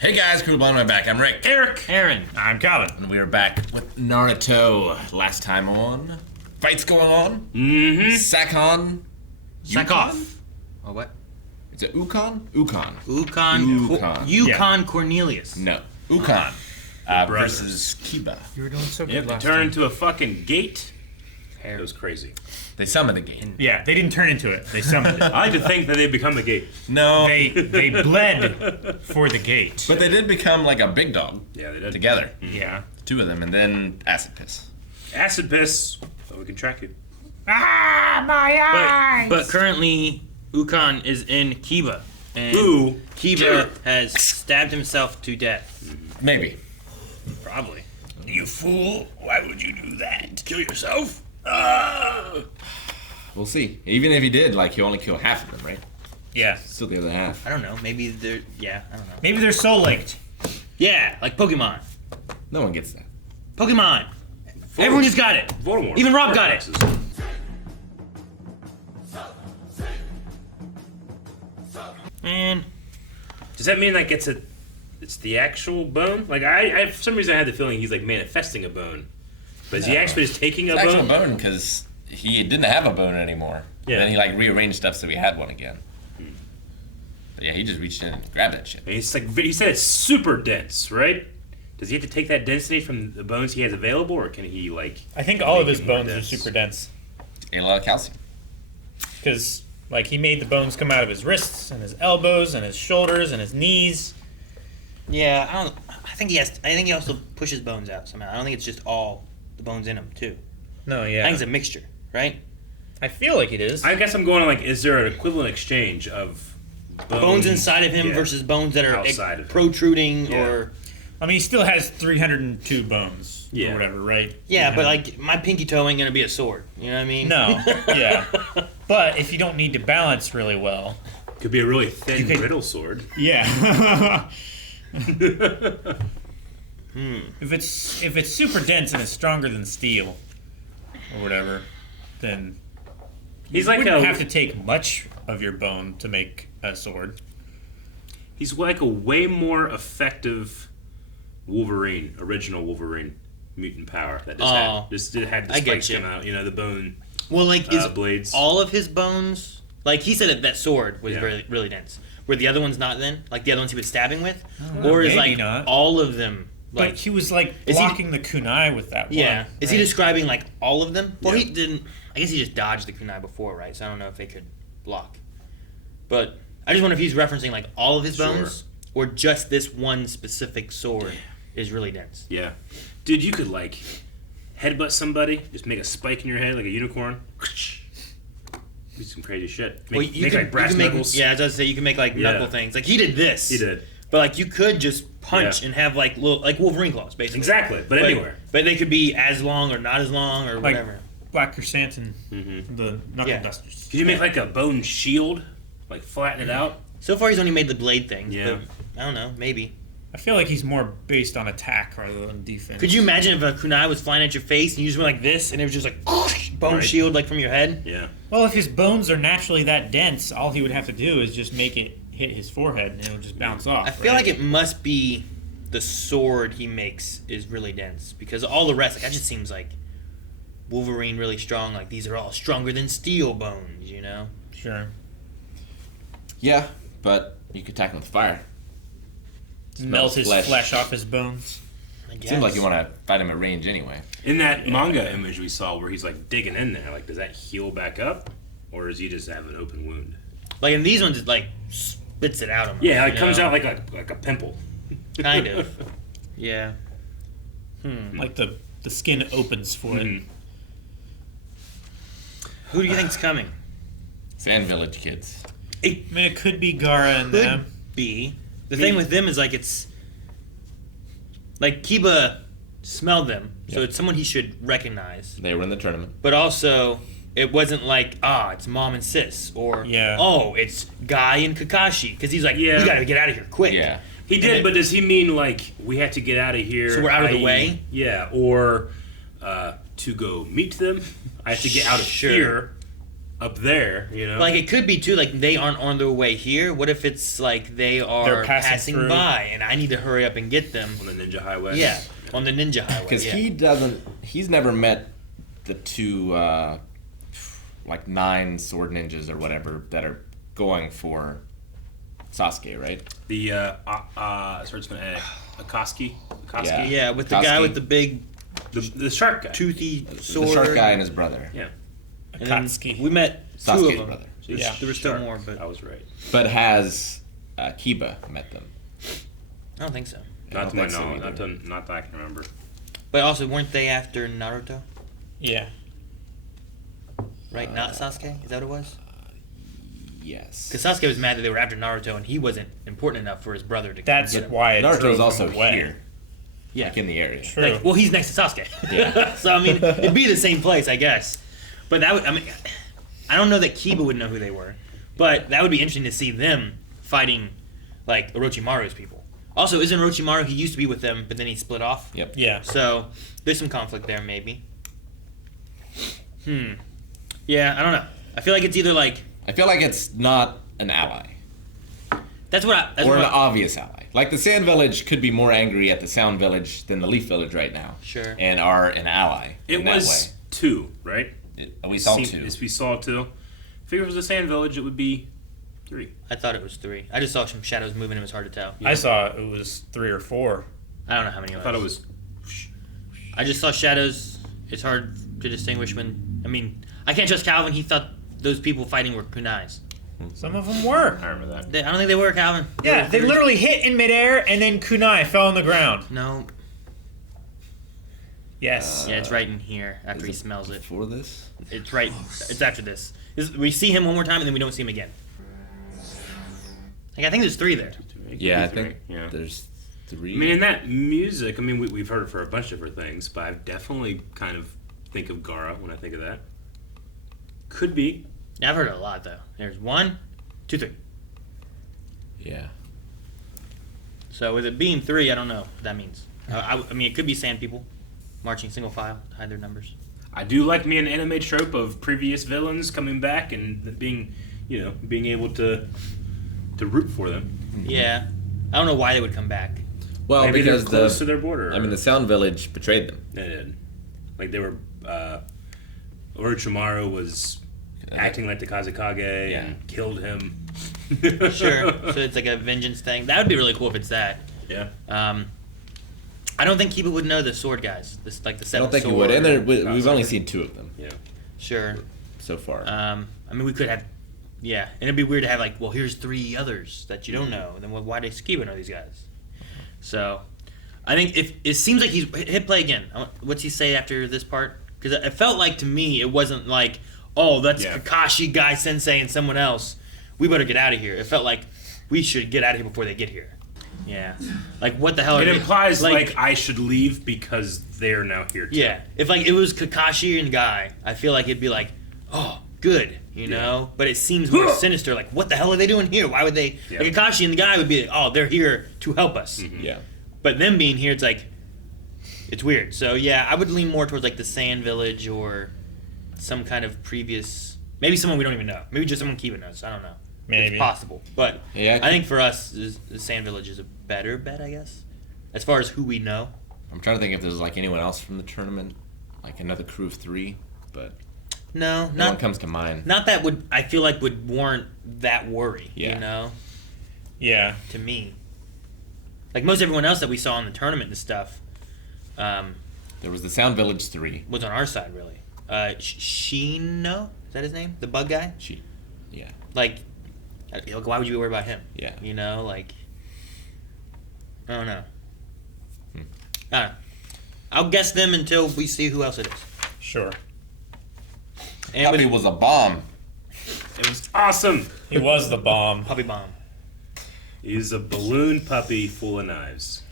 Hey guys, Cool Blind, I'm back. I'm Rick. Eric. Aaron. I'm Calvin. And we are back with Naruto. Last time on, fights going on. Mm-hmm. Sakon. Sack off. Oh, what? Is it Ukon? Ukon. Yukon. Yukon Cornelius. No. Ukon. brothers. Versus Kiba. You were doing so good Yep, they last turned time. into a fucking gate. It was crazy. They summoned the gate. Yeah, they didn't turn into it. They summoned it. I like to think that they become the gate. No. They bled for the gate. But they did become like a big dog. Yeah, they did. Together. Yeah. Two of them, and then acid piss. Acid piss, so we can track you. Ah, my eyes! But currently, Yukon is in Kiba. And Ooh. Kiba has stabbed himself to death. Maybe. Probably. You fool. Why would you do that? Kill yourself? We'll see. Even if he did, like, he'll only kill half of them, right? Yeah. Still the other half. I don't know. Maybe they're... Yeah, I don't know. Maybe they're soul linked. Yeah, like Pokemon. No one gets that. Pokemon. Everyone just got it. Voldemort. Even Rob got it. And Does that mean like it's the actual bone? Like I for some reason I had the feeling he's like manifesting a bone. But is he actually just taking a It's actual bone? bone because he didn't have a bone anymore. Yeah. And then he like rearranged stuff so he had one again. But yeah, he just reached in and grabbed that shit. And he's like he said it's super dense, right? Does he have to take that density from the bones he has available, or can he like? I think all of make his it more bones are dense? super dense. Ate a lot of calcium. Because, like, he made the bones come out of his wrists and his elbows and his shoulders and his knees. yeah, I think he also pushes bones out somehow. I don't think it's just all the bones in him too. No, I yeah. think it's a mixture, right? I feel like it is. I guess I'm going like, is there an equivalent exchange of Bones inside of him yeah, versus bones that are outside of him. protruding Yeah. or... I mean, he still has 302 bones. Yeah. Or whatever, right? Yeah, but like my pinky toe ain't gonna be a sword. You know what I mean? No. Yeah. But if you don't need to balance really well. Could be a really thin, could- brittle sword. Yeah. If it's super dense and it's stronger than steel, or whatever, then He's you like wouldn't a have to take much of your bone to make a sword. he's like a way more effective Wolverine, original Wolverine mutant power that just had the I get spikes you. come out. You know, the bone Well, like is blades. all of his bones? Like he said that sword was Yeah. really really dense. Were the other ones not then? Like the other ones he was stabbing with, know, or is maybe like not. all of them? Like But he was like Is he- blocking the kunai with that yeah, one. is he right? describing like all of them? Well, Yeah. he didn't. I guess he just dodged the kunai before, right? So I don't know if they could block. But I just wonder if he's referencing like all of his Sure. bones, or just this one specific sword is really dense. Yeah, dude, you could like headbutt somebody, just make a spike in your head like a unicorn. Do some crazy shit. Make, Well, make like brass make, knuckles. Yeah, I was about to say you can make like Yeah. knuckle things. Like he did this. He did. But like you could just punch Yeah. and have like little like Wolverine claws, basically. Exactly, but anywhere. But they could be as long or not as long or Like whatever. Black Chrysanthemum, Mm-hmm. the knuckle Yeah. dusters. Could you make like a bone shield, like flatten it out? So far, he's only made the blade thing. Yeah. But I don't know. Maybe. I feel like he's more based on attack rather than defense. Could you imagine if a kunai was flying at your face and you just went like this and it was just like bone Right. shield like from your head? Yeah. Well, if his bones are naturally that dense, all he would have to do is just make it hit his forehead and it would just bounce off. I feel right? like it must be the sword he makes is really dense because all the rest, like that just seems like Wolverine really strong. Like these are all stronger than steel bones, you know? Sure. Yeah, but you could attack him with fire. Melt his flesh. flesh off his bones. I guess. Seems like you want to fight him at range anyway. In that manga image we saw where he's like digging in there, like does that heal back up, or does he just have an open wound? Like in these ones, it like spits it out. Almost, Yeah, it you comes know? out like a pimple. Kind of. Yeah. Like the skin opens for it. Mhm. Who do you think's coming? Sand Village kids. I mean, it could be Gara and Could them. be. The thing with them is like it's like Kiba smelled them, so Yeah. it's someone he should recognize. They were in the tournament. But also, it wasn't like it's mom and sis, or Yeah. it's Guy and Kakashi, because he's like, Yeah. we gotta get out of here quick. Yeah. He And did, then- but does he mean like we have to get out of here? So we're out of the i.e., way? Yeah, or to go meet them. I have to get out of Sure. here. up there, you know. Like it could be too. Like they aren't on their way here. What if it's like they are They're passing passing through. by, and I need to hurry up and get them? on the Ninja Highway. Yeah, on the Ninja Highway. Because Yeah. he's never met the two, like 9 sword ninjas or whatever that are going for Sasuke, right? The starts with an A. Akatsuki. Yeah. Yeah, with the guy Koski. with the big The shark guy. toothy The sword. shark guy and his brother. Yeah. And then Akatsuki. we met 2 Sasuke's of them. brother. Yeah. There were still Shark. more, but I was right. But has Kiba met them? I don't think so. I Not don't to my think so knowledge. either. Not that I can remember. But also, weren't they after Naruto? Yeah. Right? Not Sasuke? Is that what it was? Yes. Because Sasuke was mad that they were after Naruto, and he wasn't important enough for his brother to That's get him. why it Naruto's drove also him away. here, Yeah. like in the area. True. Like, well, he's next to Sasuke. Yeah. So, I mean, it'd be the same place, I guess. But that would, I mean, I don't know that Kiba would know who they were. But that would be interesting to see them fighting, like, Orochimaru's people. Also, isn't Orochimaru, he used to be with them, but then he split off? Yep. Yeah. So, there's some conflict there, maybe. Yeah, I don't know. I feel like it's either like, I feel like it's not an ally that's what or an I, obvious ally. Like the Sand Village could be more angry at the Sound Village than the Leaf Village right now. Sure. And are an ally. It in that was 2, right? way. We saw See- 2. We saw 2. If it was the Sand Village, it would be 3. I thought it was 3. I just saw some shadows moving, it was hard to tell. I saw it was 3 or 4. I don't know how many I thought it was. I just saw shadows. It's hard to distinguish when. I mean, I can't trust Calvin. He thought those people fighting were kunais. Some of them were. I remember that. I don't think they were Calvin. Yeah, they literally hit in midair and then kunai fell on the ground. No. Yes. Yeah, it's right in here after he smells it. Before this? It's right. It's after this. We see him one more time and then we don't see him again. Like I think there's 3 there. Yeah, I Three. think Yeah. there's 3. I mean, in that music, I mean, we've heard it for a bunch of different things, but I definitely kind of think of Gaara when I think of that. Could be. Yeah, I've heard it a lot though. There's 1, 2, 3. Yeah. So with it being 3, I don't know what that means. I mean, it could be sand people marching single file to hide their numbers. I do like me an anime trope of previous villains coming back and being able to root for them. Yeah, I don't know why they would come back. Well, Maybe they're because close to their border. I mean, the Sound Village betrayed them. They did. Like they were. Orochimaru was acting like the Kazekage Yeah. and killed him. Sure. So it's like a vengeance thing. That would be really cool if it's that. Yeah. I don't think Kiba would know the sword guys. This like the I seven. don't think you sword. would. And we've only seen 2 of them Yeah. Sure. so far. I mean, we could have. Yeah, and it'd be weird to have like, well, here's 3 others that you don't know. Then why does Kiba know these guys? So, I think if it seems like he's hit play again. What's he say after this part? Because it felt like to me it wasn't like, oh, that's Yeah. Kakashi, Guy Sensei, and someone else. We better get out of here. It felt like we should get out of here before they get here. Yeah. Like what the hell? It are they- implies like I should leave because they're now here too. Yeah. If like it was Kakashi and Guy, I feel like it'd be like, oh, good, you know. But it seems more sinister. Like, what the hell are they doing here? Why would they? Yeah. Like Kakashi and the Guy would be like, oh, they're here to help us. yeah. But them being here, it's like, it's weird. So yeah, I would lean more towards like the Sand Village or some kind of previous, maybe someone we don't even know. Maybe just someone Kiba knows. I don't know. Maybe. It's possible. But Yeah, I think for us, the Sand Village is a better bet, I guess, as far as who we know. I'm trying to think if there's like anyone else from the tournament, like another crew of 3, but No, no one not comes to mind. not that would I feel like would warrant that worry. Yeah. You know, Yeah. to me, like most everyone else that we saw in the tournament and stuff, There was the Sound Village 3. was on our side really. Shino, is that his name? The bug guy. Yeah. Like, why would you worry about him? Yeah. You know, like, I don't know. Hmm. I don't know. I'll guess them until we see who else it is. Sure. And Puppy with was a bomb. It was awesome. He was the bomb. Puppy Bomb. He's a balloon puppy full of knives.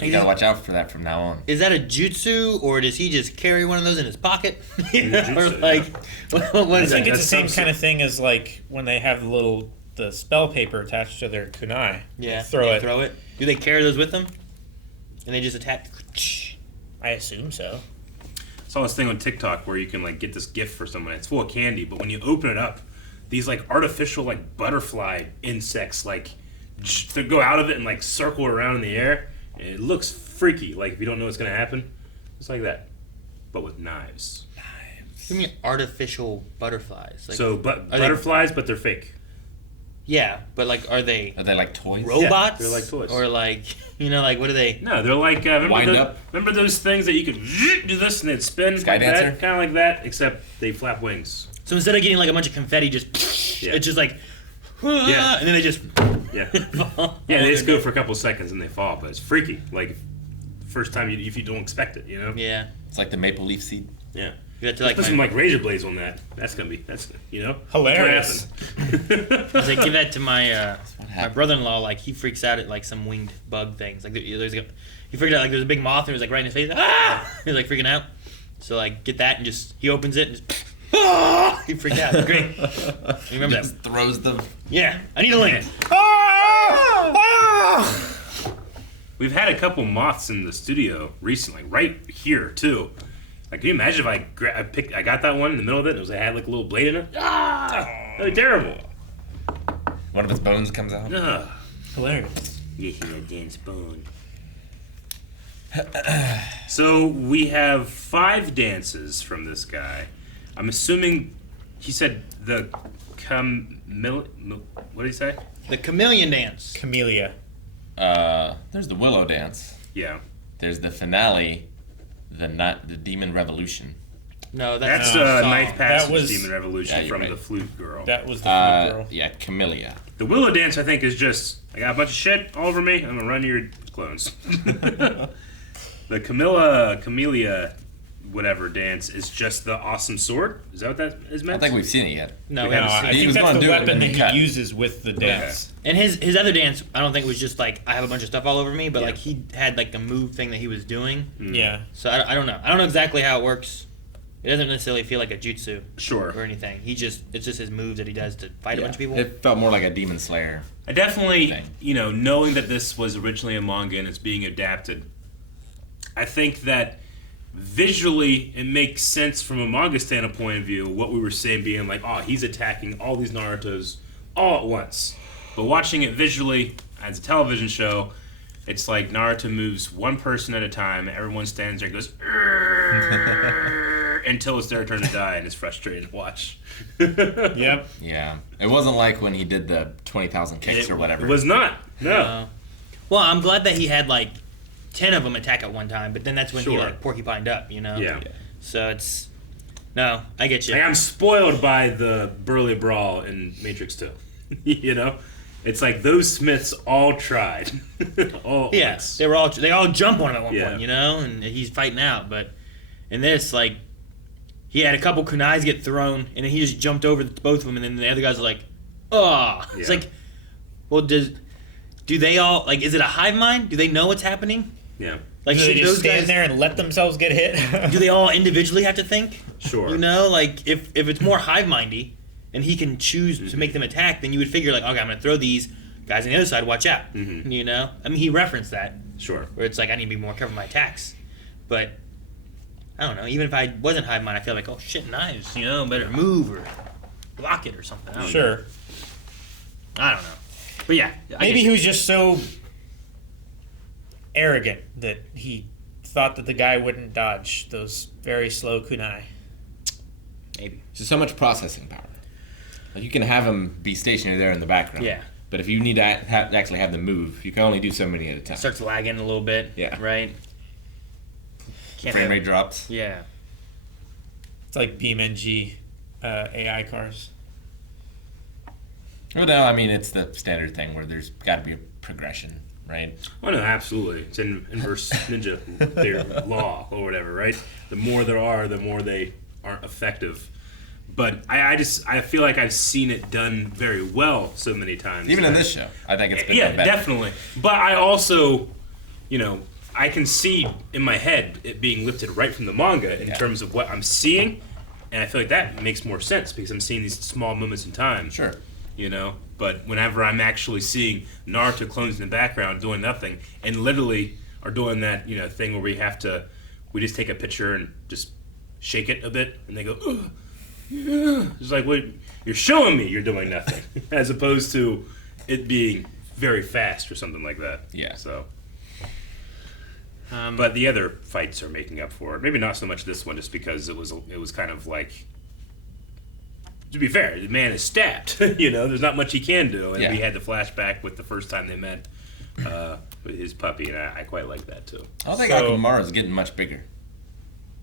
You gotta watch out for that from now on. Is that a jutsu, or does he just carry one of those in his pocket? Jutsu, or like, what I is think that? it's the same That's kind of thing as like when they have the spell paper attached to their kunai. Yeah, Throw they it. Throw it. Do they carry those with them? And they just attack? I assume so. saw this thing on TikTok where you can like get this gift for someone. It's full of candy, but when you open it up, these like artificial like butterfly insects like to go out of it and like circle around in the air. And it looks freaky. Like if you don't know what's gonna happen, it's like that, but with knives. What do you mean artificial butterflies? Like, So, but butterflies, but they're fake. yeah, but like, are they Are they like toys? robots? they're like toys. Or like, like, what are they? No, they're like Wind up? remember those things that you could do this and they'd spin Sky like dancer? that, kind of like that, except they flap wings. So instead of getting like a bunch of confetti, just Yeah. it's just like, Yeah. and then they just Yeah, fall. yeah, they just go for a couple seconds and they fall, but it's freaky. Like first time if you don't expect it, you know. Yeah, It's like the maple leaf seed. Yeah. you have to like, Put some like razor blades on that. That's you know, Hilarious. That's I give that to my happened. brother-in-law. Like he freaks out at like some winged bug things. Like there's he freaked out like there's a big moth and it was like right in his face. Ah! He's like freaking out. So like get that and just he opens it and just ah! He freaked out. Great. You remember that? Just throws them. Yeah. I need a link. We've had a couple moths in the studio recently, right here too. Like, can you imagine if I got that one in the middle of it and it had like a little blade in it? Ah, that'd be terrible. One of his bones comes out. Ugh. Hilarious. Yeah, dance bone. So we have 5 dances from this guy. I'm assuming he said the what did he say? The chameleon dance. Camellia. There's the Willow Dance. Yeah, There's the finale, the Demon Revolution. No, that's the song. Ninth Passage was- Demon Revolution Yeah, you're from right. the Flute Girl. That was the flute girl. Yeah, Camellia. The Willow Dance, I think, is just I got a bunch of shit all over me. I'm gonna run to your clones. The Camellia, whatever dance is just the awesome sword. Is that what that is I meant? don't think we've seen it yet. No, we No, haven't I seen it. He think was that's gonna the do it, weapon but that then he cut. uses with the dance. And his other dance, I don't think was just like I have a bunch of stuff all over me, but Yeah. like he had like a move thing that he was doing. Yeah. So I don't know. I don't know exactly how it works. It doesn't necessarily feel like a jutsu Sure. or anything. It's just his moves that he does to fight a bunch of people. It felt more like a Demon Slayer. I definitely, Thing. knowing that this was originally a manga and it's being adapted, I think that visually it makes sense from a manga standpoint of view. What we were saying being like, oh, he's attacking all these Narutos all at once. But watching it visually as a television show, it's like Naruto moves one person at a time. Everyone stands there and goes until it's their turn to die, and it's frustrating to watch. Yep. Yeah. It wasn't like when he did the 20,000 kicks or whatever. It was not. No. Well, I'm glad that he had like 10 of them attack at one time, but then that's when he Sure. like porcupined up, you know? Yeah. So it's no, I get you. Like, I'm spoiled by the Burly Brawl in Matrix 2. It's like those Smiths all tried. all Yeah, once. they all jump on him at one Yeah. point, you know, and he's fighting out. But in this, like, he had a couple kunais get thrown, and then he just jumped over both of them, and then the other guys are like, "Oh!" It's Yeah. like, well, do they all like? Is it a hive mind? Do they know what's happening? Yeah, Like, Do they should just those stand guys? there and let themselves get hit? Do they all individually have to think? sure. You know, like if it's more hive mindy, and he can choose to make them attack, then you would figure like, okay, I'm gonna throw these guys on the other side. Watch out. Mhm. You know, I mean, he referenced that. Sure. Where it's like I need to be more careful with my attacks. But I don't know. Even if I wasn't hive mind, I feel like, oh shit, knives. You know, better move or block it or something. I don't know. Sure. I don't know. But yeah, I Maybe guess- he was just so arrogant that he thought that the guy wouldn't dodge those very slow kunai. maybe. There's so much processing power. Like you can have him be stationary there in the background. Yeah. But if you need to actually have them move, you can only do so many at a time. It starts lagging a little bit. Yeah. Right. Can't Frame have- rate drops. Yeah. It's like BeamNG AI cars. Well, no, I mean it's the standard thing where there's got to be a progression, right? Oh no, absolutely. It's in inverse ninja their law or whatever, right? The more there are, the more they aren't effective. But I feel like I've seen it done very well so many times. Even in that- this show, I think it's been Yeah, done better. definitely. But I also, I can see in my head it being lifted right from the manga in Yeah. terms of what I'm seeing, and I feel like that makes more sense because I'm seeing these small moments in time. Sure. But whenever I'm actually seeing Naruto clones in the background doing nothing, and literally are doing that, thing where we just take a picture and just shake it a bit, and they go, ugh, ugh. It's like, what? You're showing me you're doing nothing, as opposed to it being very fast or something like that. Yeah. So. But the other fights are making up for it. Maybe not so much this one, just because it was kind of like. To be fair, the man is stabbed. There's not much he can do, and we had the flashback with the first time they met with his puppy, and I quite like that too. I don't think Akamaru's getting mumuch bigger.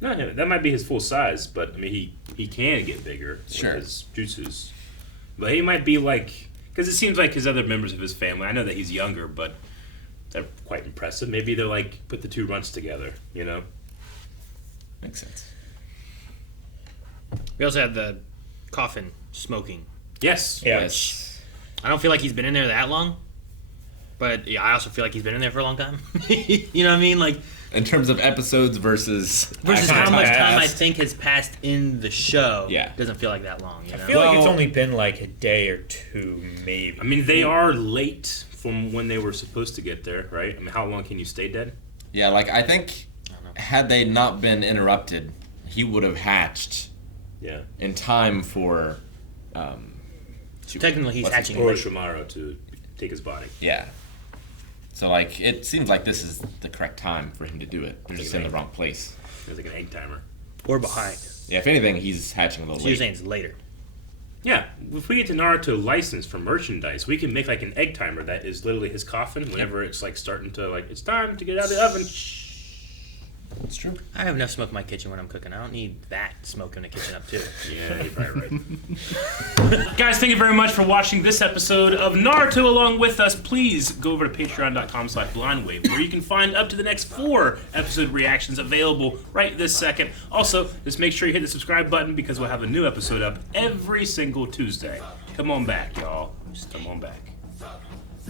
No, that might be his full size, but I mean he can get bigger Sure. with his jutsus. But he might be like, because it seems like his other members of his family. I know that he's younger, but they're quite impressive. Maybe they're like put the two runts together. Makes sense. We also had the coffin smoking. Yes. Yeah. Yes. I don't feel like he's been in there that long, but yeah, I also feel like he's been in there for a long time. You know what I mean? Like In terms of episodes versus how much time I passed. think has passed in the show. Yeah. Doesn't feel like that long. I feel like it's Well- only been like a day or two, maybe. I mean, they are late from when they were supposed to get there, right? I mean, how long can you stay dead? Yeah, like I think had they not been interrupted, he would have hatched Yeah. in time for Technically, he's what's his hatching name? Or late. Shimaro to take his body. Yeah. So like it seems like this is the correct time for him to do it. They're just in the wrong place. It's like an egg timer. Or behind. Yeah, if anything, he's hatching a little So you're late. saying it's later. Yeah, if we get to Naruto license for merchandise, we can make like an egg timer that is literally his coffin whenever it's like starting to like, it's time to get out of the oven. It's true. I have enough smoke in my kitchen when I'm cooking. I don't need that smoke in the kitchen up too. Yeah, you're probably right. Guys, thank you very much for watching this episode of Naruto along with us. Please go over to patreon.com/blindwave where you can find up to the next 4 episode reactions available right this second. Also, just make sure you hit the subscribe button because we'll have a new episode up every single Tuesday. Come on back, y'all. Just come on back.